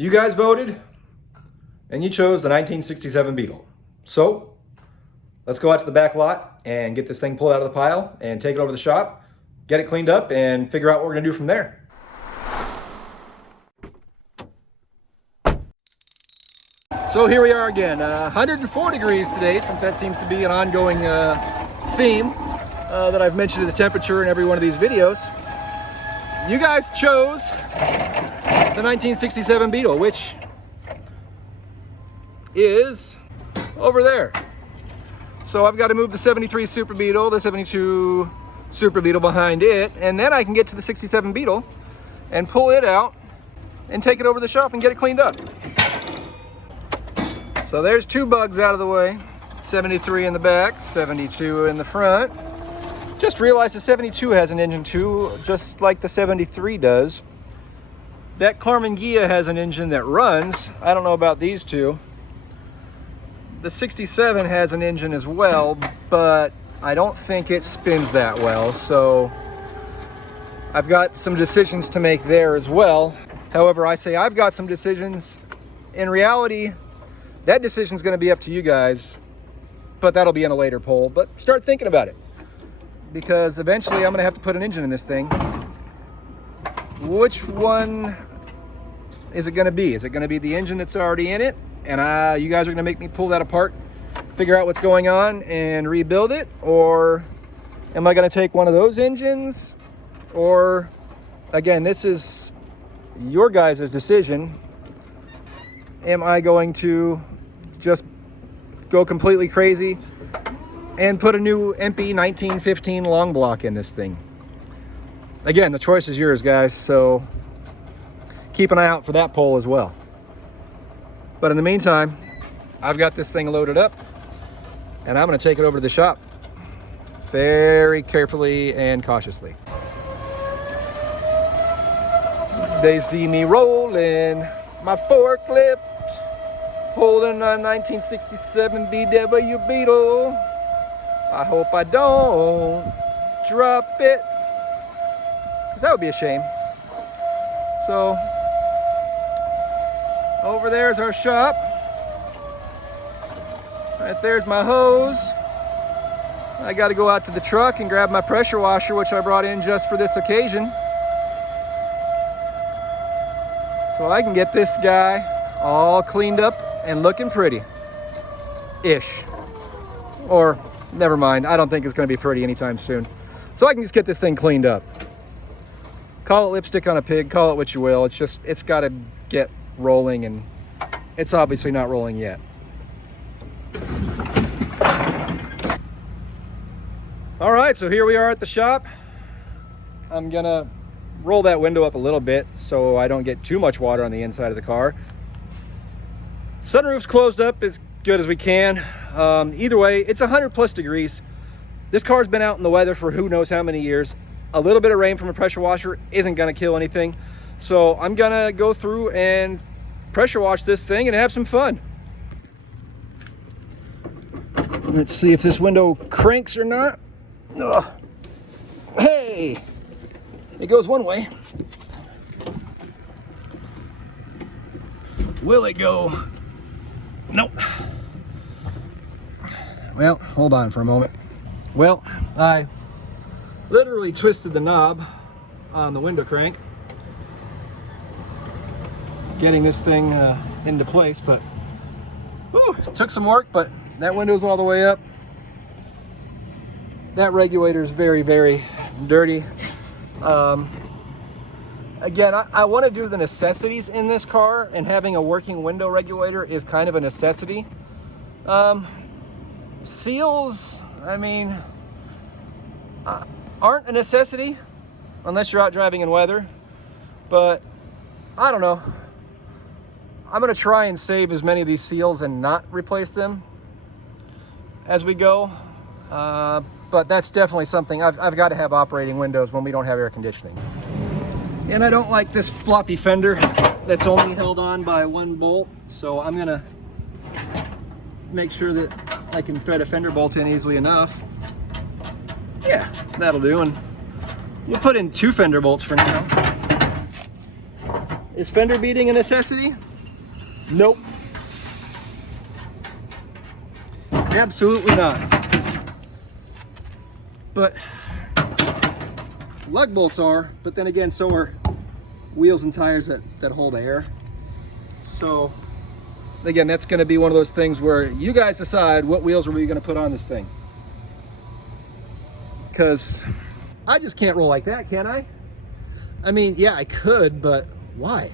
You guys voted, and you chose the 1967 Beetle. So, let's go out to the back lot and get this thing pulled out of the pile and take it over to the shop, get it cleaned up, and figure out what we're gonna do from there. So here we are again, 104 degrees today, since that seems to be an ongoing theme that I've mentioned the temperature in every one of these videos. You guys chose the 1967 Beetle, which is over there. So I've got to move the 73 Super Beetle, the 72 Super Beetle behind it, and then I can get to the 67 Beetle and pull it out and take it over to the shop and get it cleaned up. So there's two bugs out of the way. 73 in the back, 72 in the front. Just realized the 72 has an engine too, just like the 73 does. That Chrome EMPI has an engine that runs. I don't know about these two. The 67 has an engine as well, but I don't think it spins that well. So I've got some decisions to make there as well. However, I say I've got some decisions. In reality, that decision's going to be up to you guys, but that'll be in a later poll. But start thinking about it, because eventually I'm going to have to put an engine in this thing. Which one is it going to be? Is it going to be the engine that's already in it, and you guys are going to make me pull that apart, figure out what's going on, and rebuild it? Or am I going to take one of those engines? Or, again, this is your guys' decision. Am I going to just go completely crazy and put a new EMPI 1915 long block in this thing? Again, the choice is yours, guys, so keep an eye out for that poll as well. But in the meantime, I've got this thing loaded up, and I'm going to take it over to the shop very carefully and cautiously. They see me rolling my forklift, holding a 1967 VW Beetle. I hope I don't drop it, because that would be a shame. So, over there's our shop. Right there's my hose. I got to go out to the truck and grab my pressure washer, which I brought in just for this occasion, so I can get this guy all cleaned up and looking pretty-ish. Or, never mind, I don't think it's going to be pretty anytime soon. So I can just get this thing cleaned up. Call it lipstick on a pig, call it what you will. It's got to get rolling, and it's obviously not rolling yet. All right, so here we are at the shop. I'm going to roll that window up a little bit so I don't get too much water on the inside of the car. Sunroof's closed up as good as we can. Either way, it's 100 plus degrees. This car's been out in the weather for who knows how many years. A little bit of rain from a pressure washer isn't gonna kill anything. So I'm gonna go through and pressure wash this thing and have some fun. Let's see if this window cranks or not. Ugh. Hey! It goes one way. Will it go? Nope. Well, hold on for a moment. Well, I literally twisted the knob on the window crank, getting this thing into place, but whew, it took some work, but that window's all the way up. That regulator is very, very dirty. Again, I want to do the necessities in this car, and having a working window regulator is kind of a necessity. Seals, I mean, aren't a necessity unless you're out driving in weather, but I don't know. I'm going to try and save as many of these seals and not replace them as we go. But that's definitely something I've got to have operating windows when we don't have air conditioning. And I don't like this floppy fender that's only held on by one bolt, so I'm gonna make sure that I can thread a fender bolt in easily enough. Yeah, that'll do, and we'll put in 2 fender bolts for now. Is fender beating a necessity? Nope. Absolutely not. But lug bolts are, but then again, so are wheels and tires that hold air. So again, that's going to be one of those things where you guys decide what wheels are we going to put on this thing. Because I just can't roll like that, can I? I mean, yeah, I could, but why?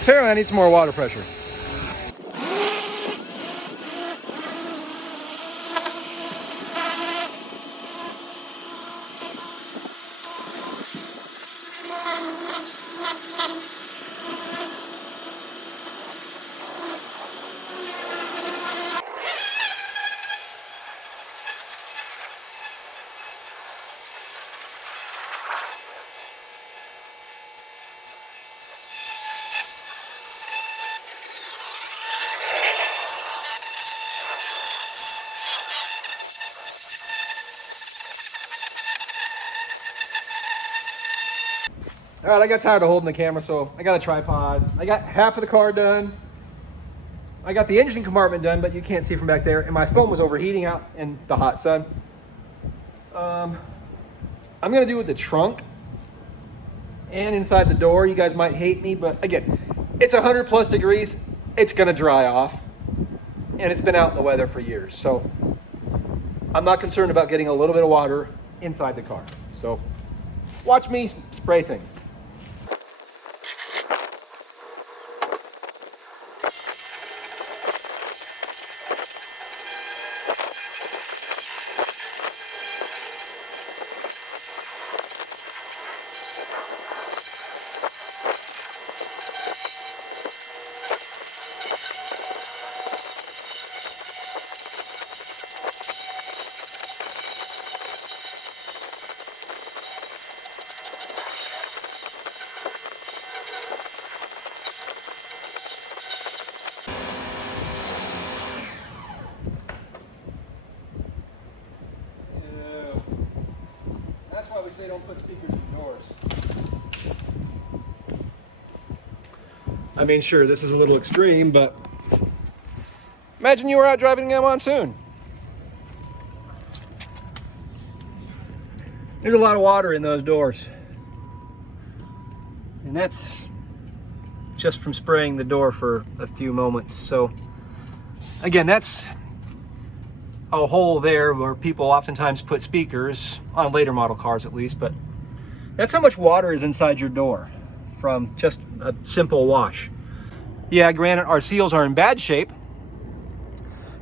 Apparently I need some more water pressure. All right, I got tired of holding the camera, so I got a tripod. I got half of the car done. I got the engine compartment done, but you can't see from back there. And my phone was overheating out in the hot sun. I'm gonna do with the trunk and inside the door. You guys might hate me, but again, it's 100+ degrees. It's gonna dry off, and it's been out in the weather for years. So I'm not concerned about getting a little bit of water inside the car. So watch me spray things. That's why we say don't put speakers in doors. I mean, sure, this is a little extreme, but imagine you were out driving in a monsoon. There's a lot of water in those doors. And that's just from spraying the door for a few moments. So again, that's a hole there where people oftentimes put speakers, on later model cars at least, but that's how much water is inside your door from just a simple wash. Yeah, granted, our seals are in bad shape,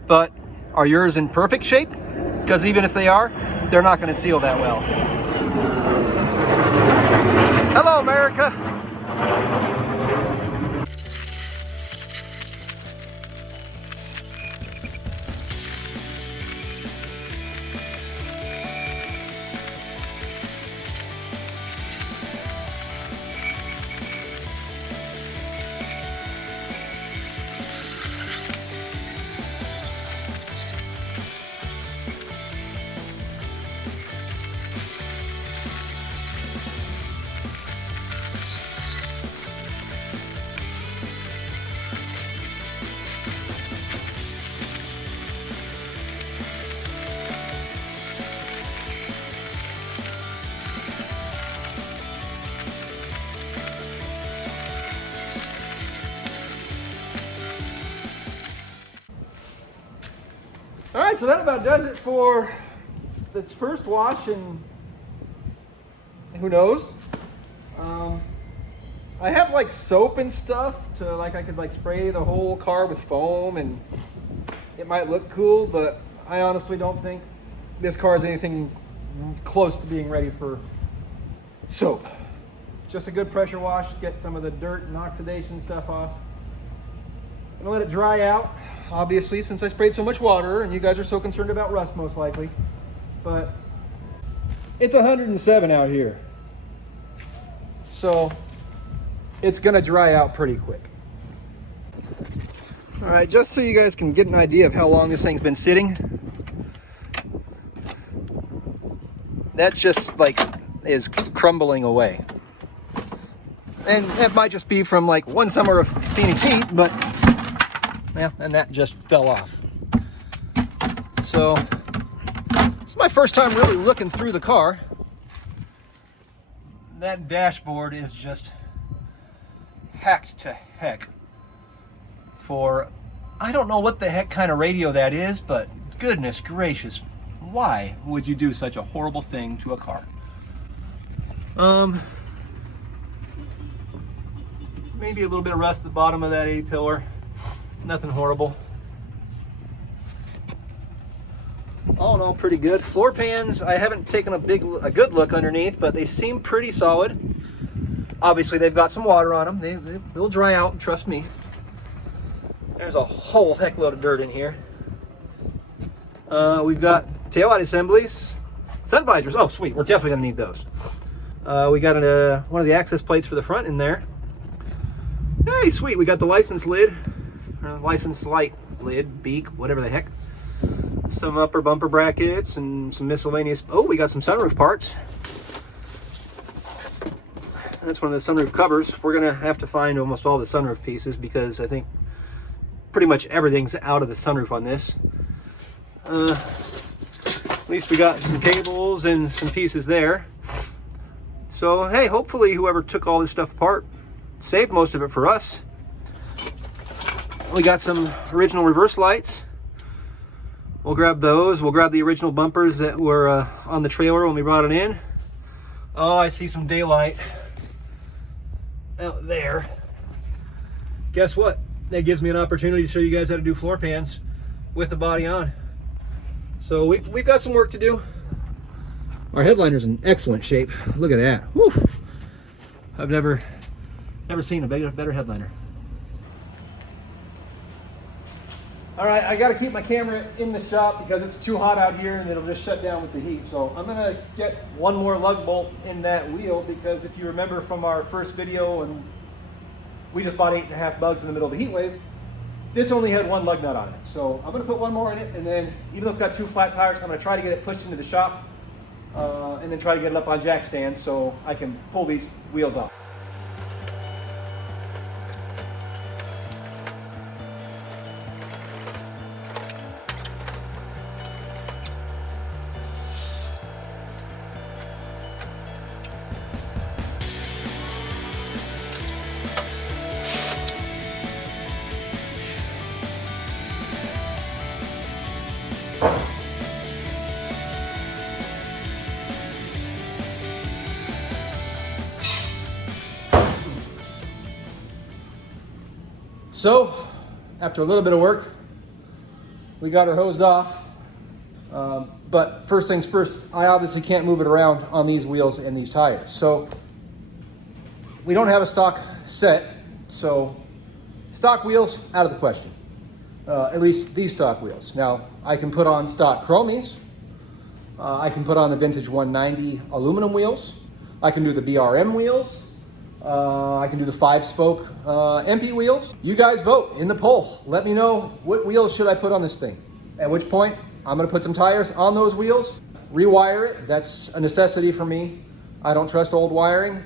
but are yours in perfect shape? Because even if they are, they're not going to seal that well. Hello, America. All right, so that about does it for its first wash, and who knows? I have like soap and stuff to I could like spray the whole car with foam and it might look cool, but I honestly don't think this car is anything close to being ready for soap. just a good pressure wash, get some of the dirt and oxidation stuff off. I'm gonna let it dry out, obviously, since I sprayed so much water and you guys are so concerned about rust most likely. But it's 107 out here, so it's gonna dry out pretty quick. All right, just so you guys can get an idea of how long this thing's been sitting, that's just like is crumbling away. And it might just be from like one summer of Phoenix heat, but yeah, and that just fell off. So it's my first time really looking through the car. That dashboard is just hacked to heck for, I don't know what the heck kind of radio that is, but goodness gracious, why would you do such a horrible thing to a car? Maybe a little bit of rust at the bottom of that A-pillar. Nothing horrible. All in all, pretty good. Floor pans, I haven't taken a good look underneath, but they seem pretty solid. Obviously, they've got some water on them. They'll dry out, trust me. There's a whole heck load of dirt in here. We've got taillight assemblies, sun visors. Oh, sweet. We're definitely going to need those. We got one of the access plates for the front in there. Hey, sweet. We got the license lid, or license light lid, beak, whatever the heck. Some upper bumper brackets and some miscellaneous. Oh, we got some sunroof parts. That's one of the sunroof covers. We're going to have to find almost all the sunroof pieces because I think pretty much everything's out of the sunroof on this. At least we got some cables and some pieces there. So, hey, hopefully whoever took all this stuff apart saved most of it for us. We got some original reverse lights. We'll grab those. We'll grab the original bumpers that were on the trailer when we brought it in. Oh, I see some daylight out there. Guess what? That gives me an opportunity to show you guys how to do floor pans with the body on. So we've got some work to do. Our headliner's in excellent shape. Look at that. Whew. I've never seen a better headliner. All right, I got to keep my camera in the shop because it's too hot out here and it'll just shut down with the heat. So I'm going to get one more lug bolt in that wheel because if you remember from our first video, and we just bought 8.5 bugs in the middle of the heat wave, this only had one lug nut on it. So I'm going to put one more in it, and then even though it's got 2 flat tires, I'm going to try to get it pushed into the shop and then try to get it up on jack stands so I can pull these wheels off. So, after a little bit of work, we got her hosed off. But first things first, I obviously can't move it around on these wheels and these tires. So, we don't have a stock set, so stock wheels, out of the question. At least these stock wheels. Now, I can put on stock Chromies. I can put on the vintage 190 aluminum wheels. I can do the BRM wheels. I can do the 5-spoke EMPI wheels. You guys vote in the poll. Let me know what wheels should I put on this thing. At which point, I'm gonna put some tires on those wheels, rewire it. That's a necessity for me. I don't trust old wiring.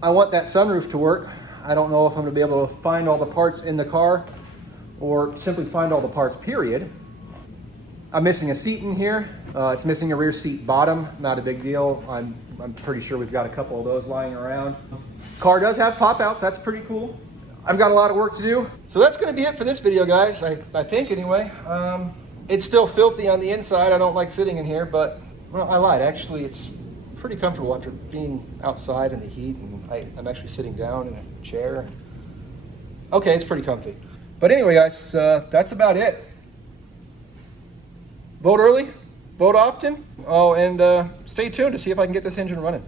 I want that sunroof to work. I don't know if I'm gonna be able to find all the parts in the car or simply find all the parts, period. I'm missing a seat in here. It's missing a rear seat bottom. Not a big deal. I'm pretty sure we've got a couple of those lying around. Car does have pop-outs. That's pretty cool. I've got a lot of work to do. So that's going to be it for this video, guys. I think, anyway. It's still filthy on the inside. I don't like sitting in here, but, well, I lied. Actually, it's pretty comfortable after being outside in the heat, and I'm actually sitting down in a chair. Okay, it's pretty comfy. But anyway, guys, that's about it. Vote early, vote often. Oh, and stay tuned to see if I can get this engine running.